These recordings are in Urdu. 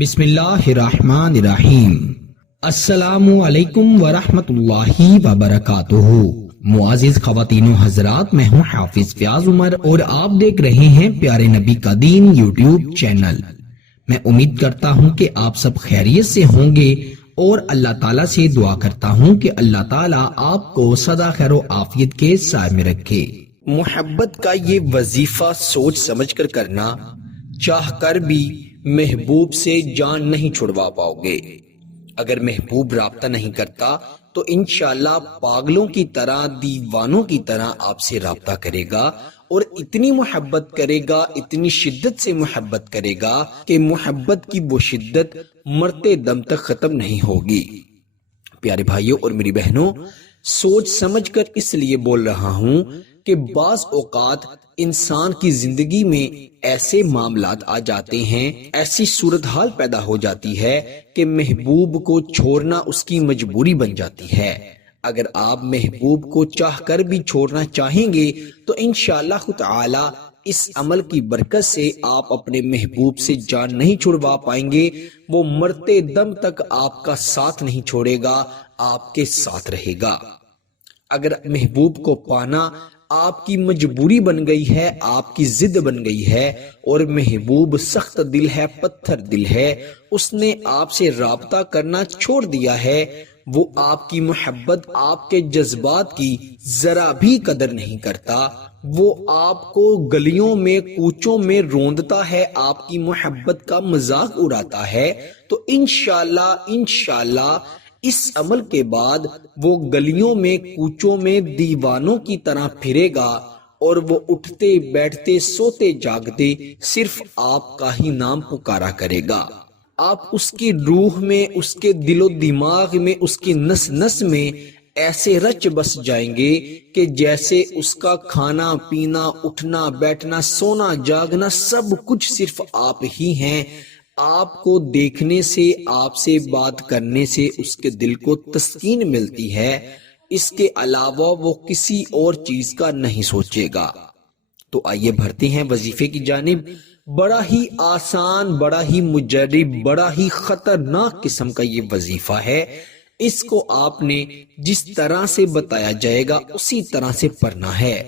بسم اللہ الرحمن الرحیم۔ السلام علیکم ورحمۃ اللہ وبرکاتہ۔ معزز خواتین و حضرات، میں ہوں حافظ فیاض عمر اور آپ دیکھ رہے ہیں پیارے نبی کا دین یوٹیوب چینل۔ میں امید کرتا ہوں کہ آپ سب خیریت سے ہوں گے اور اللہ تعالیٰ سے دعا کرتا ہوں کہ اللہ تعالیٰ آپ کو سدا خیر و عافیت کے سائے میں رکھے۔ محبت کا یہ وظیفہ سوچ سمجھ کر کرنا، چاہ کر بھی محبوب سے جان نہیں چھڑوا پاؤ گے۔ اگر محبوب رابطہ نہیں کرتا تو انشاءاللہ پاگلوں کی طرح، دیوانوں کی طرح آپ سے رابطہ کرے گا اور اتنی محبت کرے گا، اتنی شدت سے محبت کرے گا کہ محبت کی وہ شدت مرتے دم تک ختم نہیں ہوگی۔ پیارے بھائیوں اور میری بہنوں، سوچ سمجھ کر اس لیے بول رہا ہوں کہ بعض اوقات انسان کی زندگی میں ایسے معاملات آ جاتے ہیں، ایسی صورتحال پیدا ہو جاتی ہے کہ محبوب کو چھوڑنا اس کی مجبوری بن جاتی ہے۔ اگر آپ محبوب کو چاہ کر بھی چھوڑنا چاہیں گے تو انشاءاللہ تعالی اس عمل کی برکت سے آپ اپنے محبوب سے جان نہیں چھڑوا پائیں گے۔ وہ مرتے دم تک آپ کا ساتھ نہیں چھوڑے گا، آپ کے ساتھ رہے گا۔ اگر محبوب کو پانا آپ کی مجبوری بن گئی ہے، آپ کی ضد بن گئی ہے اور محبوب سخت دل ہے، پتھر دل ہے، اس نے آپ سے رابطہ کرنا چھوڑ دیا ہے، وہ آپ کی محبت، آپ کے جذبات کی ذرا بھی قدر نہیں کرتا، وہ آپ کو گلیوں میں کوچوں میں روندتا ہے، آپ کی محبت کا مذاق اڑاتا ہے، تو انشاءاللہ اس عمل کے بعد وہ گلیوں میں کوچوں میں دیوانوں کی طرح پھرے گا اور وہ اٹھتے بیٹھتے سوتے جاگتے صرف آپ کا ہی نام پکارا کرے گا۔ آپ اس کی روح میں، اس کے دل و دماغ میں، اس کی نس نس میں ایسے رچ بس جائیں گے کہ جیسے اس کا کھانا پینا، اٹھنا بیٹھنا، سونا جاگنا سب کچھ صرف آپ ہی ہیں۔ آپ کو دیکھنے سے، آپ سے بات کرنے سے اس کے دل کو تسکین ملتی ہے، اس کے علاوہ وہ کسی اور چیز کا نہیں سوچے گا۔ تو آئیے بڑھتے ہیں وظیفے کی جانب۔ بڑا ہی آسان، بڑا ہی مجرب، بڑا ہی خطرناک قسم کا یہ وظیفہ ہے۔ اس کو آپ نے جس طرح سے بتایا جائے گا اسی طرح سے پڑھنا ہے۔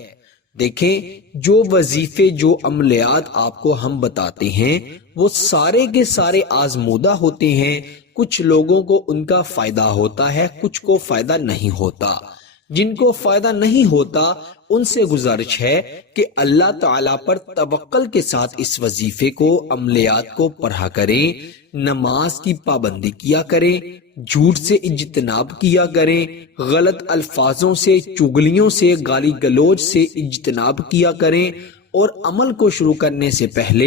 دیکھیں، جو وظیفے، جو عملیات آپ کو ہم بتاتے ہیں وہ سارے کے سارے آزمودہ ہوتے ہیں۔ کچھ لوگوں کو ان کا فائدہ ہوتا ہے، کچھ کو فائدہ نہیں ہوتا۔ جن کو فائدہ نہیں ہوتا ان سے گزارش ہے کہ اللہ تعالیٰ پر توکل کے ساتھ اس وظیفے کو، عملیات کو پڑھا کریں، نماز کی پابندی کیا کریں، جھوٹ سے اجتناب کیا کریں، غلط الفاظوں سے، چگلیوں سے، گالی گلوچ سے اجتناب کیا کریں، اور عمل کو شروع کرنے سے پہلے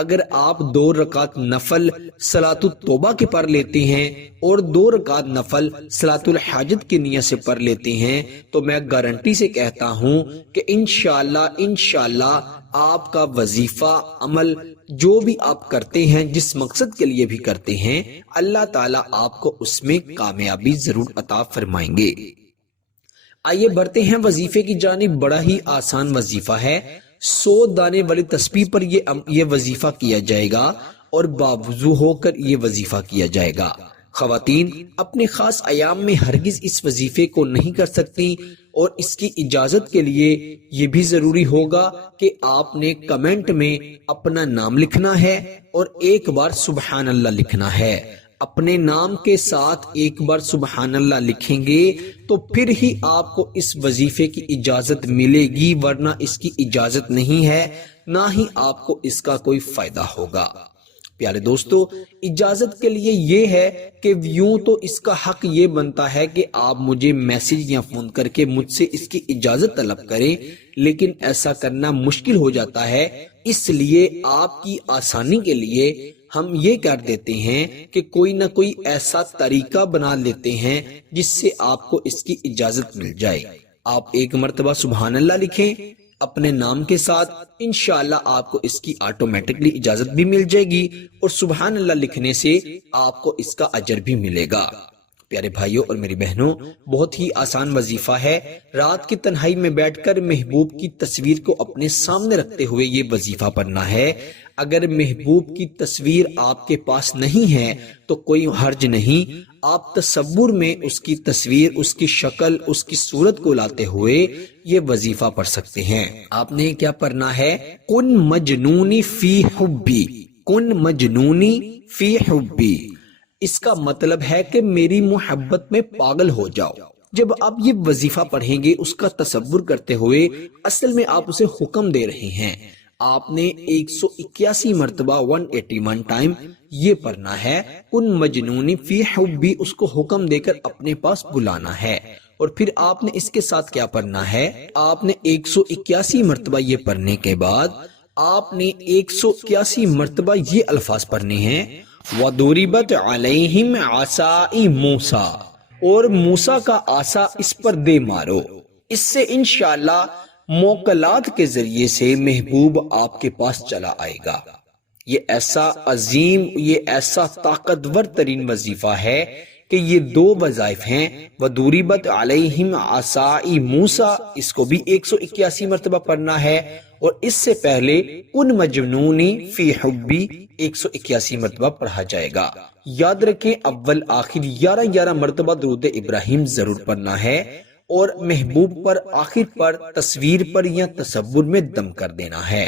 اگر آپ 2 رکعت نفل صلاۃ التوبہ کے پڑھ لیتے ہیں اور 2 رکعت نفل صلاۃ الحاجت کی نیت سے پڑھ لیتے ہیں تو میں گارنٹی سے کہتا ہوں کہ انشاءاللہ آپ کا وظیفہ، عمل جو بھی آپ کرتے ہیں، جس مقصد کے لیے بھی کرتے ہیں، اللہ تعالیٰ آپ کو اس میں کامیابی ضرور عطا فرمائیں گے۔ آئیے بڑھتے ہیں وظیفے کی جانب۔ بڑا ہی آسان وظیفہ ہے۔ 100 دانے والی تسبیح پر یہ وظیفہ کیا جائے گا اور باوضو ہو کر یہ وظیفہ کیا جائے گا۔ خواتین اپنے خاص ایام میں ہرگز اس وظیفے کو نہیں کر سکتی، اور اس کی اجازت کے لیے یہ بھی ضروری ہوگا کہ آپ نے کمنٹ میں اپنا نام لکھنا ہے اور ایک بار سبحان اللہ لکھنا ہے۔ اپنے نام کے ساتھ ایک بار سبحان اللہ لکھیں گے تو پھر ہی آپ کو اس وظیفے کی اجازت ملے گی، ورنہ اس کی اجازت نہیں ہے، نہ ہی آپ کو اس کا کوئی فائدہ ہوگا۔ پیارے دوستو، اجازت کے لیے یہ ہے کہ یوں تو اس کا حق یہ بنتا ہے کہ آپ مجھے میسج یا فون کر کے مجھ سے اس کی اجازت طلب کریں، لیکن ایسا کرنا مشکل ہو جاتا ہے، اس لیے آپ کی آسانی کے لیے ہم یہ کر دیتے ہیں کہ کوئی نہ کوئی ایسا طریقہ بنا لیتے ہیں جس سے آپ کو اس کی اجازت مل جائے۔ آپ ایک مرتبہ سبحان اللہ لکھیں اپنے نام کے ساتھ، انشاءاللہ آپ کو اس کی آٹومیٹکلی اجازت بھی مل جائے گی، اور سبحان اللہ لکھنے سے آپ کو اس کا اجر بھی ملے گا۔ پیارے بھائیوں اور میری بہنوں، بہت ہی آسان وظیفہ ہے۔ رات کی تنہائی میں بیٹھ کر محبوب کی تصویر کو اپنے سامنے رکھتے ہوئے یہ وظیفہ پڑھنا ہے۔ اگر محبوب کی تصویر آپ کے پاس نہیں ہے تو کوئی حرج نہیں، آپ تصور میں اس کی تصویر، اس کی شکل، اس کی صورت کو لاتے ہوئے یہ وظیفہ پڑھ سکتے ہیں۔ آپ نے کیا پڑھنا ہے؟ کن مجنونی فی حبی، کن مجنونی فی حبی، اس کا مطلب ہے کہ میری محبت میں پاگل ہو جاؤ۔ جب آپ یہ وظیفہ پڑھیں گے اس کا تصور کرتے ہوئے، اصل میں آپ اسے حکم دے رہے ہیں۔ آپ نے 181 مرتبہ 181 ٹائم یہ پڑھنا ہے، کن مجنونی فی حبی، اس کو حکم دے کر اپنے پاس بلانا ہے۔ اور پھر آپ نے اس کے ساتھ کیا پڑھنا ہے؟ آپ نے 181 مرتبہ یہ پڑھنے کے بعد آپ نے 181 مرتبہ یہ الفاظ پڑھنے ہیں، وَضُرِبَتْ عَلَيْهِمْ عَصَائِ مُوسَىٰ، اور موسیٰ کا عصا اس پر دے مارو۔ اس سے انشاءاللہ موکلات کے ذریعے سے محبوب آپ کے پاس چلا آئے گا۔ یہ ایسا عظیم، یہ ایسا طاقتور ترین وظیفہ ہے کہ یہ دو وظائف ہیں، وَضُرِبَتْ عَلَيْهِمْ عَصَائِ مُوسَىٰ، اس کو بھی 181 مرتبہ پڑھنا ہے، اور اس سے پہلے کن مجنونی فی حبی 181 مرتبہ پڑھا جائے گا۔ یاد رکھیں، اول آخر 11 مرتبہ درود ابراہیم ضرور پڑھنا ہے، اور محبوب پر آخر پر تصویر پر یا تصور میں دم کر دینا ہے۔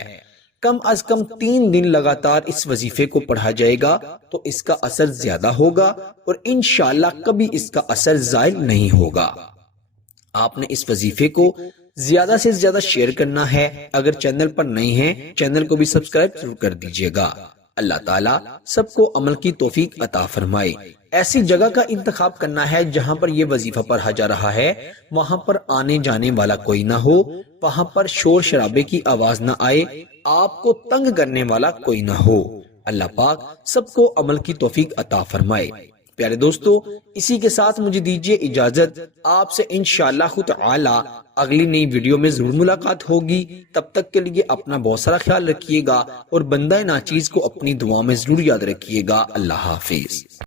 کم از کم 3 دن لگاتار اس وظیفے کو پڑھا جائے گا تو اس کا اثر زیادہ ہوگا، اور انشاءاللہ کبھی اس کا اثر زائل نہیں ہوگا۔ آپ نے اس وظیفے کو زیادہ سے زیادہ شیئر کرنا ہے۔ اگر چینل پر نئے ہیں، چینل کو بھی سبسکرائب ضرور کر دیجئے گا۔ اللہ تعالیٰ سب کو عمل کی توفیق عطا فرمائے۔ ایسی جگہ کا انتخاب کرنا ہے جہاں پر یہ وظیفہ پڑھا جا رہا ہے، وہاں پر آنے جانے والا کوئی نہ ہو، وہاں پر شور شرابے کی آواز نہ آئے، آپ کو تنگ کرنے والا کوئی نہ ہو۔ اللہ پاک سب کو عمل کی توفیق عطا فرمائے۔ پیارے دوستو، اسی کے ساتھ مجھے دیجیے اجازت، آپ سے انشاءاللہ تعالی اگلی نئی ویڈیو میں ضرور ملاقات ہوگی۔ تب تک کے لیے اپنا بہت سارا خیال رکھیے گا، اور بندہ ناچیز کو اپنی دعا میں ضرور یاد رکھیے گا۔ اللہ حافظ۔